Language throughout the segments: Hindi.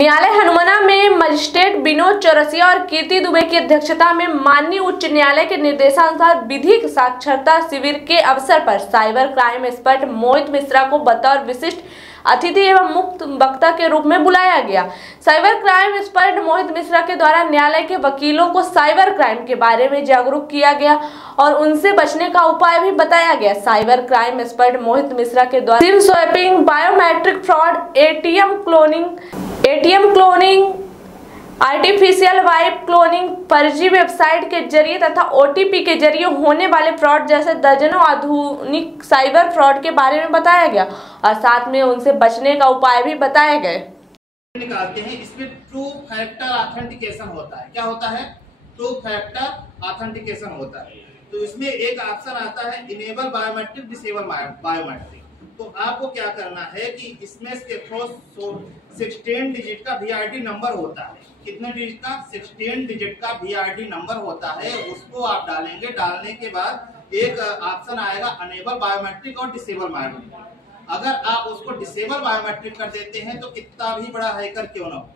न्यायालय हनुमाना में मजिस्ट्रेट विनोद चौरसिया और कीर्ति दुबे की अध्यक्षता में माननीय उच्च न्यायालय के निर्देशानुसार विधिक साक्षरता शिविर के अवसर पर साइबर क्राइम एक्सपर्ट मोहित मिश्रा को बतौर विशिष्ट अतिथि एवं मुक्त वक्ता के रूप में बुलाया गया। साइबर क्राइम एक्सपर्ट मोहित मिश्रा के द्वारा न्यायालय के वकीलों को साइबर क्राइम के बारे में जागरूक किया गया और उनसे बचने का उपाय भी बताया गया। साइबर क्राइम एक्सपर्ट मोहित मिश्रा के द्वारा SIM swapping, biometric fraud, ATM cloning, artificial wife cloning, फर्जी वेबसाइट के जरिए तथा ओटीपी के जरिए होने वाले फ्रॉड जैसे दर्जनों आधुनिक साइबर फ्रॉड के बारे में बताया गया और साथ में उनसे बचने का उपाय भी बताए गए। निकालते हैं, इसमें टू फैक्टर ऑथेंटिकेशन होता है। क्या होता है? टू फैक्टर ऑथेंटिकेशन होता है। तो इसमें एक ऑप्शन आता है इनेबल बायोमेट्रिक, डिसेबल बायोमेट्रिक। तो आपको क्या करना है कि इसमें से 16 डिजिट का वीआईडी नंबर होता है। कितने डिजिट का? 16 डिजिट का वीआईडी नंबर होता है। उसको आप डालेंगे। डालने के बाद एक ऑप्शन आएगा अनेबल बायोमेट्रिक और डिसेबल बायोमेट्रिक। अगर आप उसको डिसेबल बायोमेट्रिक कर देते हैं तो कितना भी बड़ा हैकर क्यों ना हो,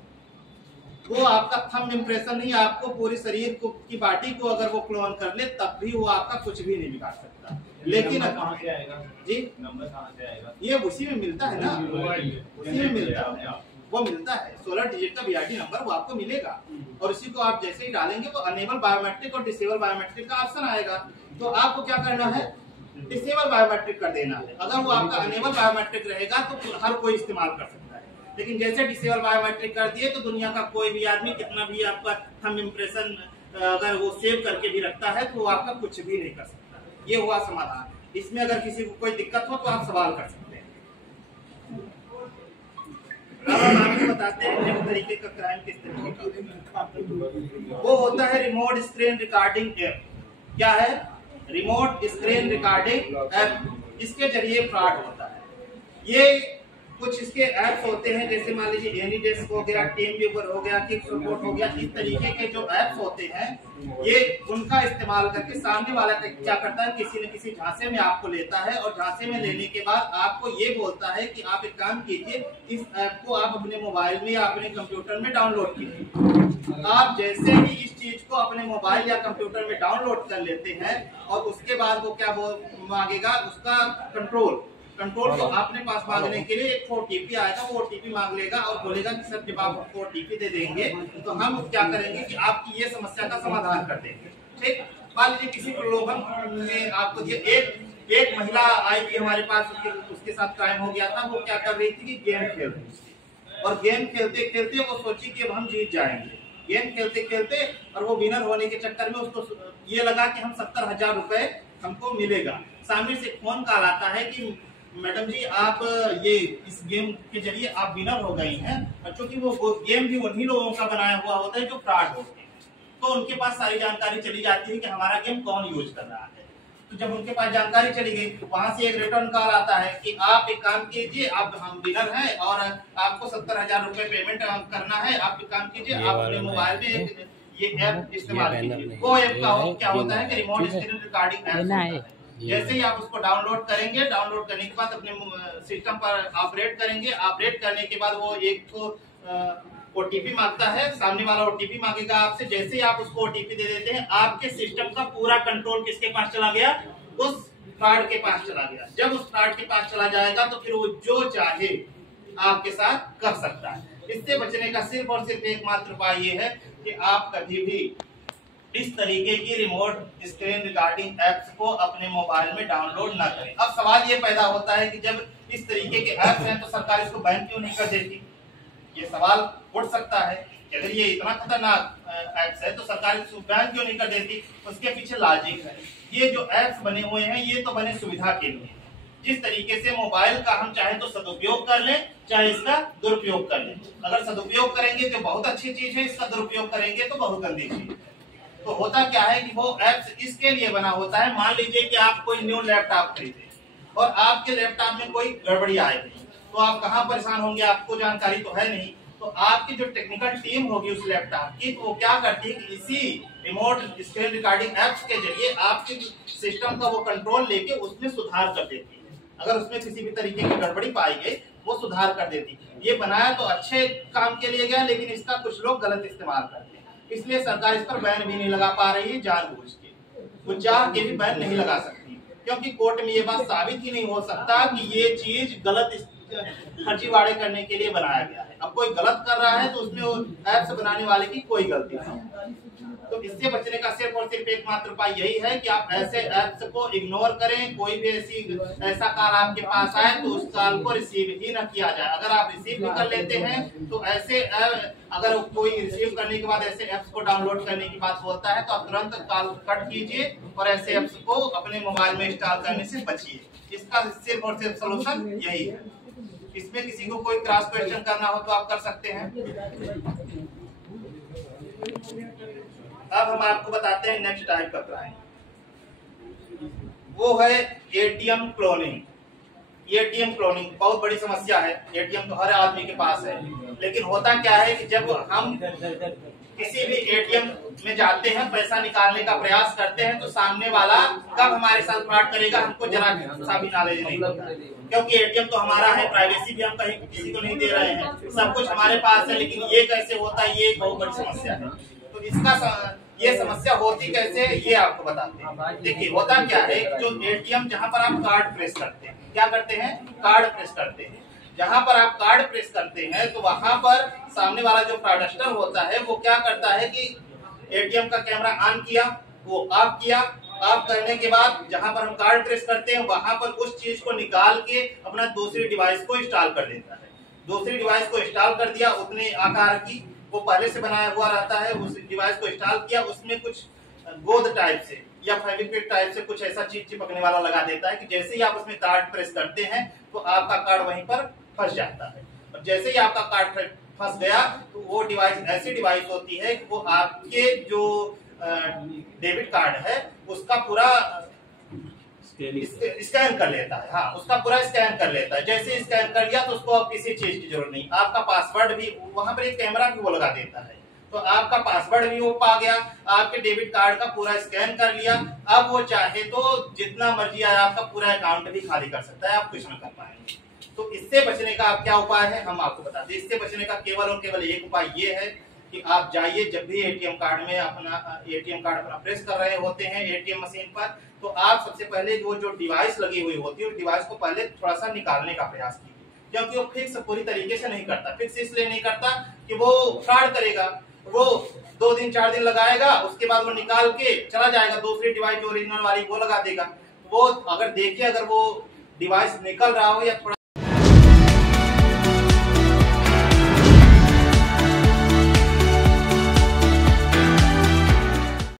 वो आपका थंब इम्प्रेशन ही आपको पूरी शरीर को की बॉडी को अगर वो क्लोन कर ले तब भी वो आपका कुछ भी नहीं बिगाड़ सकता। लेकिन कहां से आएगा जी? नंबर कहां से आएगा? ये उसी में मिलता है ना, उसी में मिलता है। वो मिलता है 16 डिजिट का वीआईडी नंबर, वो आपको मिलेगा और इसी को आप जैसे ही डालेंगे वो अनेबल बायोमेट्रिक और डिसेबल बायोमेट्रिक का ऑप्शन आएगा। तो आपको क्या करना है? डिसेबल बायोमेट्रिक कर देना है। अगर वो आपका अनेबल बायोमेट्रिक रहेगा तो हर कोई इस्तेमाल कर सकता है, लेकिन जैसे डिसेबल बायोमेट्रिक कर दिए तो दुनिया का कोई भी आदमी कितना भी आपका थंब इम्प्रेशन अगर वो सेव करके भी रखता है तो वो आपका कुछ भी नहीं कर सकता। ये हुआ समाधान। इसमें अगर किसी को कोई दिक्कत हो तो आप सवाल कर सकते हैं। अब हम आपको बताते हैं किस तरीके का क्राइम किस तरीके का वो होता है। Remote screen recording app. क्या है? Remote screen recording app. इसके जरिए फ्रॉड होता है। ये कुछ इसके ऐप्स होते हैं, जैसे मान लीजिए एनीडेस्क हो गया, टीम व्यूवर हो गया, किक सपोर्ट हो गया। इस तरीके के जो ऐप्स होते हैं ये उनका इस्तेमाल करके सामने वाला क्या करता है, किसी न किसी झांसे में आपको लेता है और झांसे में लेने के बाद आपको ये बोलता है कि आप एक काम कीजिए, इस ऐप को आप अपने मोबाइल में या अपने कंप्यूटर में डाउनलोड कीजिए। आप जैसे ही इस चीज को अपने मोबाइल या कंप्यूटर में डाउनलोड कर लेते हैं और उसके बाद वो क्या मांगेगा, उसका कंट्रोल को अपने पास मांगने के लिए एक ओटीपी आएगा। वो ओटीपी मांग लेगा और बोलेगा कि सर जब आप ओटीपी दे देंगे तो हम क्या करेंगे कि आपकी ये समस्या का समाधान कर देंगे। ठीक, मान लीजिए किसी प्रलोभन में आपको दिया। एक महिला आई थी हमारे पास, उसके साथ क्राइम हो गया था। वो क्या कर रही थी कि गेम खेल रही थी और गेम खेलते खेलते वो सोची कि अब हम जीत जाएंगे। गेम खेलते खेलते और वो विनर होने के चक्कर में उसको ये लगा कि हम 70,000 रुपए हमको मिलेगा। सामने से फोन कॉल आता है कि मैडम जी आप ये इस गेम के जरिए आप विनर हो गई हैं। और चूंकि वो गेम भी उन्हीं लोगों का बनाया हुआ होता है जो फ्रॉड होते हैं, तो उनके पास सारी जानकारी चली जाती है कि हमारा गेम कौन यूज कर रहा है। तो जब उनके पास जानकारी चली गई तो वहां से एक रिटर्न कॉल आता है कि आप एक काम कीजिए, आप हम विनर हैं और आपको 70,000 रुपए पेमेंट करना है। आप एक काम कीजिए, आप अपने मोबाइल में ये ऐप इस्तेमाल कीजिए। वो ऐप का क्या होता है कि रिमोट स्क्रीन रिकॉर्डिंग ऐप। जैसे ही आप उसको डाउनलोड करेंगे, डाउनलोड करने के बाद अपने सिस्टम पर ऑपरेट करेंगे। ऑपरेट करने के बाद वो एक तो ओटीपी मांगता है, सामने वाला ओटीपी मांगेगा आपसे। जैसे ही आप उसको ओटीपी दे देते हैं, आपके सिस्टम का पूरा कंट्रोल किसके पास चला गया? उस फ्रॉड के पास चला गया। जब उस फ्रॉड के पास चला जाएगा तो फिर वो जो चाहे आपके साथ कर सकता है। इससे बचने का सिर्फ और सिर्फ एकमात्र उपाय ये है कि आप कभी भी इस तरीके की रिमोट स्क्रीन रिकॉर्डिंग ऐप्स को अपने मोबाइल में डाउनलोड ना करें। अब सवाल ये पैदा होता है कि जब इस तरीके के ऐप्स हैं तो सरकार इसको बैन क्यों नहीं कर देती? ये सवाल उठ सकता है कि अगर ये इतना खतरनाक ऐप्स है तो सरकार इसको बैन क्यों नहीं कर देती? उसके पीछे लॉजिक है। ये जो ऐप्स बने हुए हैं ये तो बने सुविधा के लिए। जिस तरीके से मोबाइल का हम चाहे तो सदुपयोग कर लें, चाहे इसका दुरुपयोग कर लें। अगर सदुपयोग करेंगे तो बहुत अच्छी चीज है, इसका दुरुपयोग करेंगे तो बहुत गंदी चीज है। तो होता क्या है कि वो ऐप्स इसके लिए बना होता है। मान लीजिए कि आप कोई न्यू लैपटॉप खरीदे और आपके लैपटॉप में कोई गड़बड़ी आ गई, तो आप कहाँ परेशान होंगे? आपको जानकारी तो है नहीं। तो आपकी जो टेक्निकल टीम होगी उस लैपटॉप की, तो वो क्या करती है कि इसी रिमोट स्क्रीन रिकॉर्डिंग ऐप्स के जरिए आपके सिस्टम का वो कंट्रोल लेके उसमें सुधार कर देती है। अगर उसमें किसी भी तरीके की गड़बड़ी पाई गई वो सुधार कर देती। ये बनाया तो अच्छे काम के लिए गया, लेकिन इसका कुछ लोग गलत इस्तेमाल करते हैं, इसलिए सरकार इस पर बैन भी नहीं लगा पा रही है जानबूझ के। वो चाह के भी बैन नहीं लगा सकती, क्योंकि कोर्ट में ये बात साबित ही नहीं हो सकता कि ये चीज गलत फर्जीवाड़े करने के लिए बनाया गया है। अब कोई गलत कर रहा है तो उसमें वो ऐप्स बनाने वाले की कोई गलती नहीं। तो इससे बचने का सिर्फ और सिर्फ एकमात्र उपाय यही है कि आप ऐसे ऐप्स को इग्नोर करें। कोई भी ऐसा कॉल आपके पास आए तो उस कॉल को रिसीव ही न किया जाए। अगर आप रिसीव भी कर लेते हैं तो ऐसे अगर कोई रिसीव करने के बाद ऐसे ऐप्स को डाउनलोड करने की बात बोलता है तो आप तुरंत कॉल कट कीजिए और ऐसे ऐप्स को अपने मोबाइल में इंस्टॉल करने से बचिए। इसका सिर्फ और सिर्फ सोल्यूशन यही है। इसमें किसी को कोई क्रॉस क्वेश्चन करना हो तो आप कर सकते हैं। अब हम आपको बताते हैं नेक्स्ट टाइप का क्राइम, वो है एटीएम क्लोनिंग। एटीएम क्लोनिंग बहुत बड़ी समस्या है। एटीएम तो हर आदमी के पास है, लेकिन होता क्या है कि जब हम किसी भी एटीएम में जाते हैं, पैसा निकालने का प्रयास करते हैं, तो सामने वाला कब हमारे साथ फ्रॉड करेगा हमको जरा सा भी नॉलेज नहीं होता, क्योंकि एटीएम तो हमारा है, प्राइवेसी भी हम कहीं किसी को नहीं दे रहे हैं, सब कुछ हमारे पास है। लेकिन ये कैसे होता है, ये बहुत बड़ी समस्या है। तो इसका ये समस्या होती कैसे है ये आपको बताते हैं। देखिए होता क्या है, जो एटीएम जहाँ पर आप कार्ड प्रेस करते हैं, क्या करते हैं, कार्ड प्रेस करते हैं। जहाँ पर आप कार्ड प्रेस करते हैं तो वहां पर सामने वाला जो फ्रॉडस्टर होता है वो क्या करता है कि एटीएम का कैमरा ऑन किया, वो ऑफ किया, ऑफ करने के बाद जहां पर हम कार्ड प्रेस करते हैं वहां पर उस चीज को निकाल के अपना दूसरी डिवाइस को इंस्टॉल कर देता है। दूसरी डिवाइस को इंस्टॉल कर दिया, उतने आकार की वो पहले से बनाया हुआ रहता है, उस डिवाइस को इंस्टॉल किया, उसमें कुछ गोंद टाइप से या फेविक्विक टाइप से कुछ ऐसा चीज चिपकने वाला लगा देता है कि जैसे ही आप उसमें कार्ड प्रेस करते हैं तो आपका कार्ड वहीं पर फंस जाता है। और जैसे ही आपका कार्ड फंस गया तो वो डिवाइस ऐसी डिवाइस होती है कि वो आपके जो डेबिट कार्ड है उसका पूरा स्कैन कर लेता है। हाँ, उसका पूरा स्कैन कर लेता है। जैसे स्कैन कर लिया तो उसको अब किसी चीज की जरूरत नहीं, आपका पासवर्ड भी वहां पर एक कैमरा भी वो लगा देता है, तो आपका पासवर्ड भी वो पा गया, आपके डेबिट कार्ड का पूरा स्कैन कर लिया। अब वो चाहे तो जितना मर्जी आया आपका पूरा अकाउंट भी खाली कर सकता है, आप कुछ न कर पाएंगे। तो इससे बचने का आप क्या उपाय है हम आपको बताते हैं। इससे बचने का केवल और केवल एक उपाय ये है कि आप जाइए, जब भी एटीएम कार्ड में अपना एटीएम कार्ड अपना प्रेस कर रहे होते हैं एटीएम मशीन पर, तो आप सबसे पहले वो जो डिवाइस लगी हुई होती है उस डिवाइस को पहले थोड़ा सा निकालने का प्रयास कीजिए, क्योंकि वो फिक्स पूरी तरीके से नहीं करता। फिक्स इसलिए नहीं करता कि वो फ्रॉड करेगा, वो 2 दिन 4 दिन लगाएगा, उसके बाद वो निकाल के चला जाएगा, दूसरी डिवाइस जो ओरिजिनल वाली वो लगा देगा। वो अगर देखिए, अगर वो डिवाइस निकल रहा हो या थोड़ा